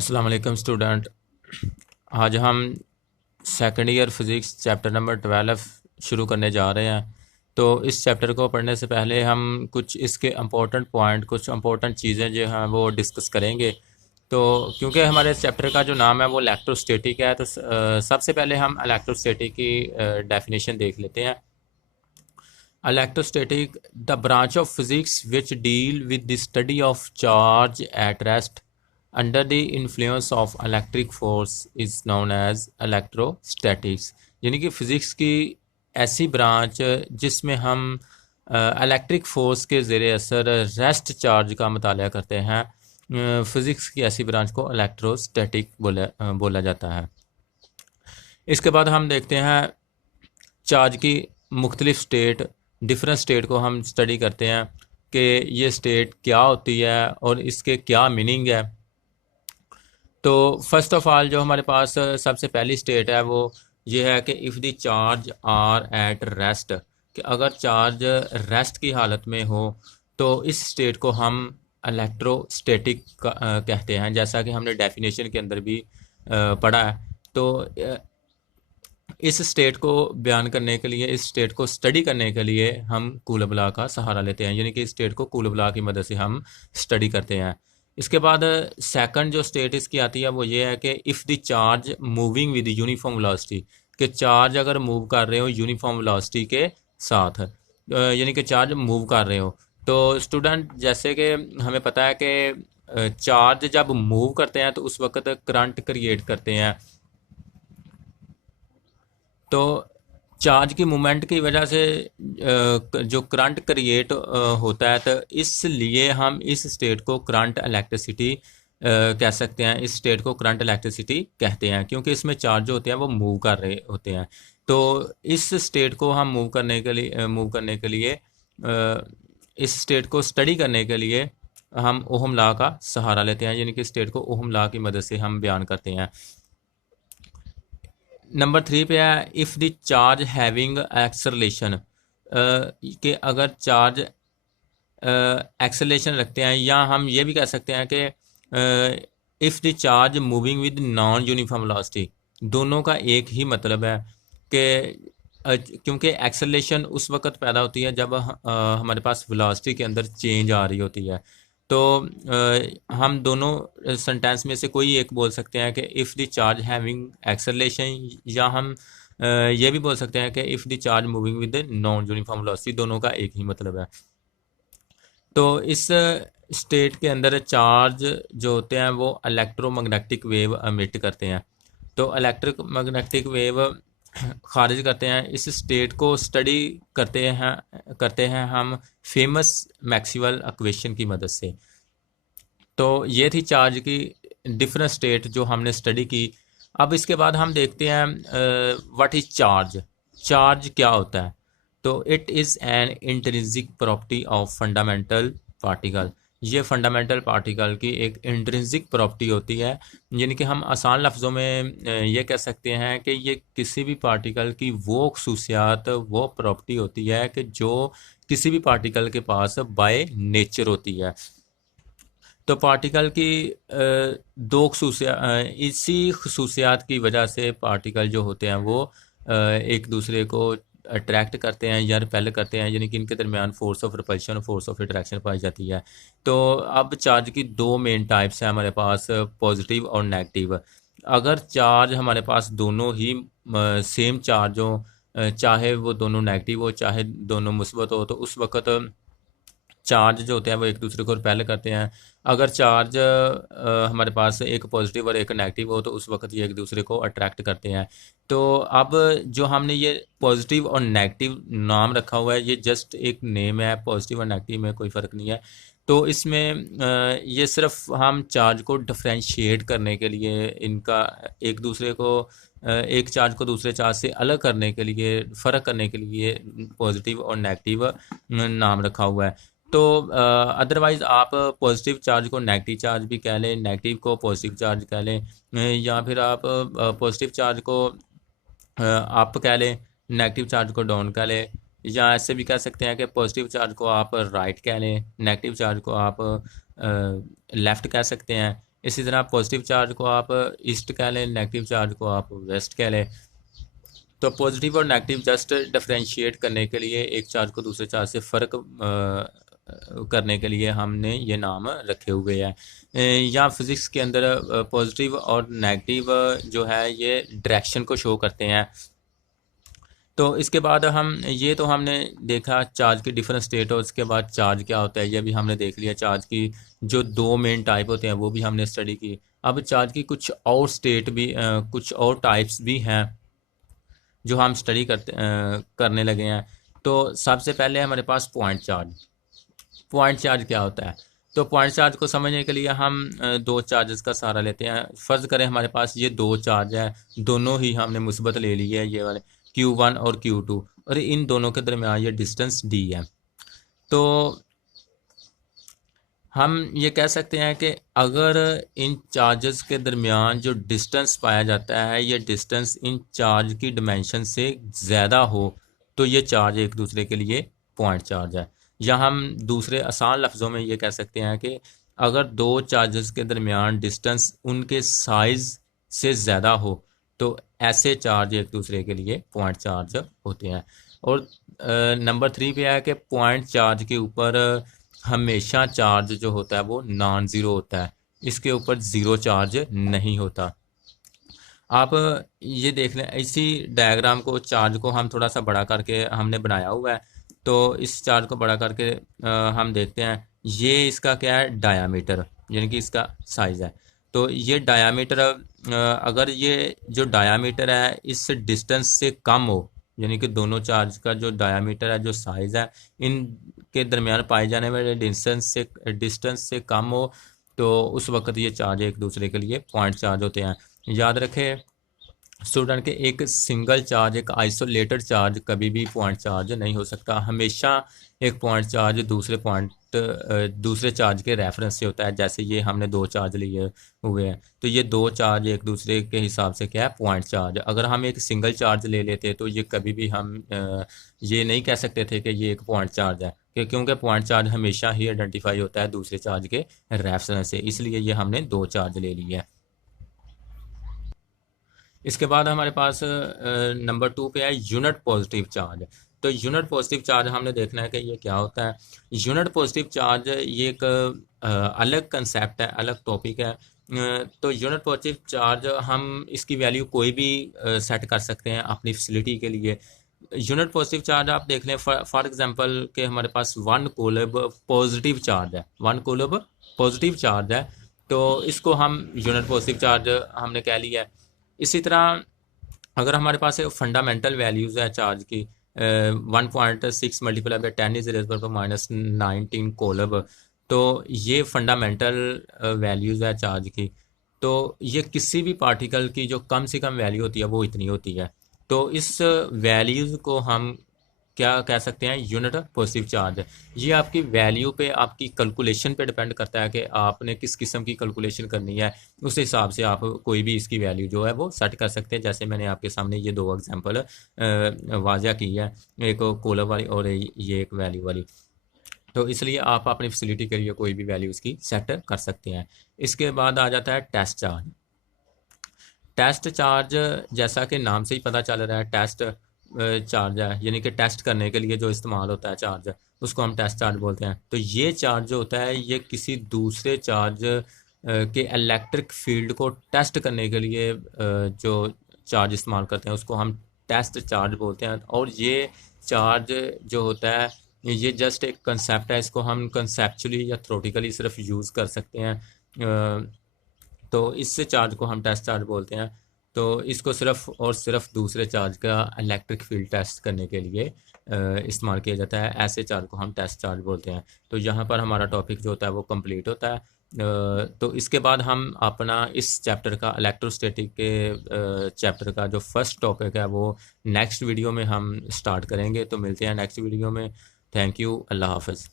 अस्सलाम वालेकुम स्टूडेंट। आज हम second year physics chapter number 12 शुरू करने जा रहे हैं। तो इस चैप्टर को पढ़ने से पहले हम कुछ इसके इम्पोर्टेंट पॉइंट, कुछ इम्पोर्टेंट चीज़ें जो हैं वो डिस्कस करेंगे। तो क्योंकि हमारे चैप्टर का जो नाम है वो इलेक्ट्रोस्टैटिक है, तो सबसे पहले हम इलेक्ट्रोस्टैटिक की डेफिनेशन देख लेते हैं। Electrostatic, the branch of physics which deal with the study of charge at rest under the influence of electric force is known as electrostatics। यानी कि फिज़िक्स की ऐसी ब्रांच जिसमें हम इलेक्ट्रिक फोर्स के ज़ेरे असर रेस्ट चार्ज का मुताला करते हैं, फ़िज़िक्स की ऐसी ब्रांच को इलेक्ट्रोस्टैटिक बोला जाता है। इसके बाद हम देखते हैं चार्ज की मुख्तलिफ स्टेट, डिफरेंट स्टेट को हम स्टडी करते हैं कि ये स्टेट क्या होती है और इसके क्या मीनिंग है। तो फर्स्ट ऑफ ऑल जो हमारे पास सबसे पहली स्टेट है वो ये है कि if the charge are at rest, कि अगर चार्ज रेस्ट की हालत में हो तो इस स्टेट को हम इलेक्ट्रोस्टैटिक कहते हैं, जैसा कि हमने डेफिनेशन के अंदर भी पढ़ा है। तो इस स्टेट को बयान करने के लिए, इस स्टेट को स्टडी करने के लिए हम कूलम्ब लॉ का सहारा लेते हैं, यानी कि इस स्टेट को कूलम्ब लॉ की मदद से हम स्टडी करते हैं। इसके बाद सेकंड जो स्टेट इसकी आती है वो ये है कि if the charge moving with uniform velocity, कि चार्ज अगर मूव कर रहे हो यूनिफॉर्म वेलोसिटी के साथ, यानी कि चार्ज मूव कर रहे हो। तो स्टूडेंट, जैसे कि हमें पता है कि चार्ज जब मूव करते हैं तो उस वक्त करंट क्रिएट करते हैं। तो चार्ज की मूवमेंट की वजह से जो करंट क्रिएट होता है, तो इसलिए हम इस स्टेट को करंट इलेक्ट्रिसिटी कह सकते हैं। इस स्टेट को करंट इलेक्ट्रिसिटी कहते हैं क्योंकि इसमें चार्ज जो होते हैं वो मूव कर रहे होते हैं। तो इस स्टेट को हम मूव करने के लिए इस स्टेट को स्टडी करने के लिए हम ओहम लॉ का सहारा लेते हैं, यानी कि स्टेट को ओहम लॉ की मदद से हम बयान करते हैं। नंबर 3 पे है if the charge having acceleration, कि अगर चार्ज एक्सेलरेशन रखते हैं, या हम ये भी कह सकते हैं कि if the charge moving with non uniform velocity, दोनों का एक ही मतलब है कि क्योंकि एक्सेलरेशन उस वक्त पैदा होती है जब हमारे पास वेलोसिटी के अंदर चेंज आ रही होती है। तो हम दोनों सेंटेंस में से कोई एक बोल सकते हैं कि if the charge having acceleration, या हम ये भी बोल सकते हैं कि if the charge moving with non uniform velocity, दोनों का एक ही मतलब है। तो इस स्टेट के अंदर चार्ज जो होते हैं वो इलेक्ट्रोमैग्नेटिक वेव एमिट करते हैं। तो इलेक्ट्रिक मैग्नेटिक वेव खारिज करते हैं। इस स्टेट को स्टडी करते हैं हम फेमस मैक्सवेल इक्वेशन की मदद से। तो ये थी चार्ज की डिफरेंट स्टेट जो हमने स्टडी की। अब इसके बाद हम देखते हैं व्हाट इज चार्ज। चार्ज क्या होता है? तो it is an intrinsic property of fundamental particle. ये फंडामेंटल पार्टिकल की एक इंट्रिंसिक प्रॉपर्टी होती है, यानी कि हम आसान लफ्ज़ों में ये कह सकते हैं कि ये किसी भी पार्टिकल की वो खसूसियात, वो प्रॉपर्टी होती है कि जो किसी भी पार्टिकल के पास बाय नेचर होती है। तो पार्टिकल की दो इसी खसूसियात की वजह से पार्टिकल जो होते हैं वो एक दूसरे को अट्रैक्ट करते हैं या रिपेल करते हैं, यानी कि इनके दरमियान फोर्स ऑफ रिपल्शन और फोर्स ऑफ अट्रैक्शन पाई जाती है। तो अब चार्ज की दो मेन टाइप्स हैं हमारे पास, पॉजिटिव और नेगेटिव। अगर चार्ज हमारे पास दोनों ही सेम चार्ज हो, चाहे वो दोनों नेगेटिव हो चाहे दोनों मुस्बत हो, तो उस वक्त चार्ज जो होते हैं वो एक दूसरे को रिपेल करते हैं। अगर चार्ज हमारे पास एक पॉजिटिव और एक नेगेटिव हो तो उस वक्त ये एक दूसरे को अट्रैक्ट करते हैं। तो अब जो हमने ये पॉजिटिव और नेगेटिव नाम रखा हुआ है, ये जस्ट एक नेम है, पॉजिटिव और नेगेटिव में कोई फ़र्क नहीं है। तो इसमें ये सिर्फ हम चार्ज को डिफ्रेंशिएट करने के लिए, इनका एक दूसरे को एक चार्ज को दूसरे चार्ज से अलग करने के लिए, फ़र्क करने के लिए पॉजिटिव और नेगेटिव नाम रखा हुआ है। तो अदरवाइज़ आप पॉजिटिव चार्ज को नेगेटिव चार्ज भी कह लें, नेगेटिव को पॉजिटिव चार्ज कह लें, या फिर आप पॉजिटिव चार्ज को अप कह लें, नेगेटिव चार्ज को डाउन कह लें, या ऐसे भी कह सकते हैं कि पॉजिटिव चार्ज को आप राइट कह लें, नेगेटिव चार्ज को आप लेफ़्ट कह सकते हैं, इसी तरह पॉजिटिव चार्ज को आप ईस्ट कह लें, नेगेटिव चार्ज को आप वेस्ट कह लें। तो पॉजिटिव और नेगेटिव जस्ट डिफरेंशिएट करने के लिए, एक चार्ज को दूसरे चार्ज से फ़र्क करने के लिए हमने ये नाम रखे हुए हैं। या फिज़िक्स के अंदर पॉजिटिव और नेगेटिव जो है ये डायरेक्शन को शो करते हैं। तो इसके बाद ये तो हमने देखा चार्ज की डिफरेंट स्टेट, और उसके बाद चार्ज क्या होता है ये भी हमने देख लिया। चार्ज की जो दो मेन टाइप होते हैं वो भी हमने स्टडी की। अब चार्ज की कुछ और स्टेट भी कुछ और टाइप्स भी हैं जो हम स्टडी करने लगे हैं। तो सबसे पहले हमारे पास पॉइंट चार्ज। पॉइंट चार्ज क्या होता है? तो पॉइंट चार्ज को समझने के लिए हम दो चार्जेस का सहारा लेते हैं। फ़र्ज़ करें हमारे पास ये दो चार्ज है, दोनों ही हमने मुस्बत ले लिए है, ये वाले Q1 और Q2, और इन दोनों के दरमियान ये डिस्टेंस D है। तो हम ये कह सकते हैं कि अगर इन चार्जेस के दरमियान जो डिस्टेंस पाया जाता है, ये डिस्टेंस इन चार्ज की डिमेंशन से ज़्यादा हो, तो ये चार्ज एक दूसरे के लिए पॉइंट चार्ज है। या हम दूसरे आसान लफ्ज़ों में ये कह सकते हैं कि अगर दो चार्जेस के दरमियान डिस्टेंस उनके साइज़ से ज़्यादा हो, तो ऐसे चार्ज एक दूसरे के लिए पॉइंट चार्ज होते हैं। और नंबर 3 पे है कि पॉइंट चार्ज के ऊपर हमेशा चार्ज जो होता है वो नॉन ज़ीरो होता है, इसके ऊपर ज़ीरो चार्ज नहीं होता। आप ये देख लें, इसी डायग्राम को, चार्ज को हम थोड़ा सा बड़ा करके हमने बनाया हुआ है। तो इस चार्ज को बड़ा करके हम देखते हैं, ये इसका क्या है, डायामीटर, यानी कि इसका साइज़ है। तो ये डायामीटर अगर ये जो डायामीटर है इस डिस्टेंस से कम हो, यानी कि दोनों चार्ज का जो डायामीटर है, जो साइज़ है, इन के दरमियान पाए जाने वाले डिस्टेंस से कम हो, तो उस वक्त ये चार्ज एक दूसरे के लिए पॉइंट चार्ज होते हैं। याद रखें स्टूडेंट के, एक सिंगल चार्ज, एक आइसोलेटेड चार्ज कभी भी पॉइंट चार्ज नहीं हो सकता। हमेशा एक पॉइंट चार्ज दूसरे चार्ज के रेफरेंस से होता है। जैसे ये हमने दो चार्ज लिए हुए हैं, तो ये दो चार्ज एक दूसरे के हिसाब से क्या है, पॉइंट चार्ज। अगर हम एक सिंगल चार्ज ले लेते तो ये कभी भी हम ये नहीं कह सकते थे कि ये एक पॉइंट चार्ज है, क्योंकि पॉइंट चार्ज हमेशा ही आइडेंटिफाई होता है दूसरे चार्ज के रेफरेंस से, इसलिए ये हमने दो चार्ज ले लिए हैं। इसके बाद हमारे पास नंबर 2 पे है यूनिट पॉजिटिव चार्ज। तो यूनिट पॉजिटिव चार्ज हमने देखना है कि ये क्या होता है। यूनिट पॉजिटिव चार्ज ये एक अलग कंसेप्ट है, अलग टॉपिक है। तो यूनिट पॉजिटिव चार्ज हम इसकी वैल्यू कोई भी सेट कर सकते हैं अपनी फैसिलिटी के लिए। यूनिट पॉजिटिव चार्ज आप देख लें, फॉर एग्जांपल के हमारे पास 1 कूलब पॉजिटिव चार्ज है, 1 कूलब पॉजिटिव चार्ज है, तो इसको हम यूनिट पॉजिटिव चार्ज हमने कह लिया है। इसी तरह अगर हमारे पास फंडामेंटल वैल्यूज़ है चार्ज की, 1.6 मल्टीप्लाई बाई 10 इज रेज़ पर माइनस 19 कोलब, तो ये फंडामेंटल वैल्यूज़ है चार्ज की। तो ये किसी भी पार्टिकल की जो कम से कम वैल्यू होती है वो इतनी होती है। तो इस वैल्यूज़ को हम क्या कह सकते हैं, यूनिट पॉजिटिव चार्ज। ये आपकी वैल्यू पे, आपकी कैलकुलेशन पे डिपेंड करता है कि आपने किस किस्म की कैलकुलेशन करनी है। उस हिसाब से आप कोई भी इसकी वैल्यू जो है वो सेट कर सकते हैं। जैसे मैंने आपके सामने ये दो एग्जांपल वाज़ा की है, एक कोलम वाली और ये एक वैल्यू वाली। तो इसलिए आप अपनी फैसिलिटी के लिए कोई भी वैल्यू इसकी सेट कर सकते हैं। इसके बाद आ जाता है टेस्ट चार्ज। टेस्ट चार्ज जैसा कि नाम से ही पता चल रहा है, टेस्ट चार्ज है, यानी कि टेस्ट करने के लिए जो इस्तेमाल होता है चार्ज, उसको हम टेस्ट चार्ज बोलते हैं। तो ये चार्ज जो होता है ये किसी दूसरे चार्ज के इलेक्ट्रिक फील्ड को टेस्ट करने के लिए जो चार्ज इस्तेमाल करते हैं उसको हम टेस्ट चार्ज बोलते हैं। और ये चार्ज जो होता है ये जस्ट एक कंसेप्ट है, इसको हम कंसेप्चुअली या थ्योरेटिकली सिर्फ यूज़ कर सकते हैं। तो इससे चार्ज को हम टेस्ट चार्ज बोलते हैं। तो इसको सिर्फ और सिर्फ दूसरे चार्ज का इलेक्ट्रिक फील्ड टेस्ट करने के लिए इस्तेमाल किया जाता है। ऐसे चार्ज को हम टेस्ट चार्ज बोलते हैं। तो यहाँ पर हमारा टॉपिक जो होता है वो कंप्लीट होता है। तो इसके बाद हम अपना इस चैप्टर का, इलेक्ट्रोस्टैटिक के चैप्टर का जो फर्स्ट टॉपिक है वो नेक्स्ट वीडियो में हम स्टार्ट करेंगे। तो मिलते हैं नेक्स्ट वीडियो में। थैंक यू, अल्लाह हाफ़िज़।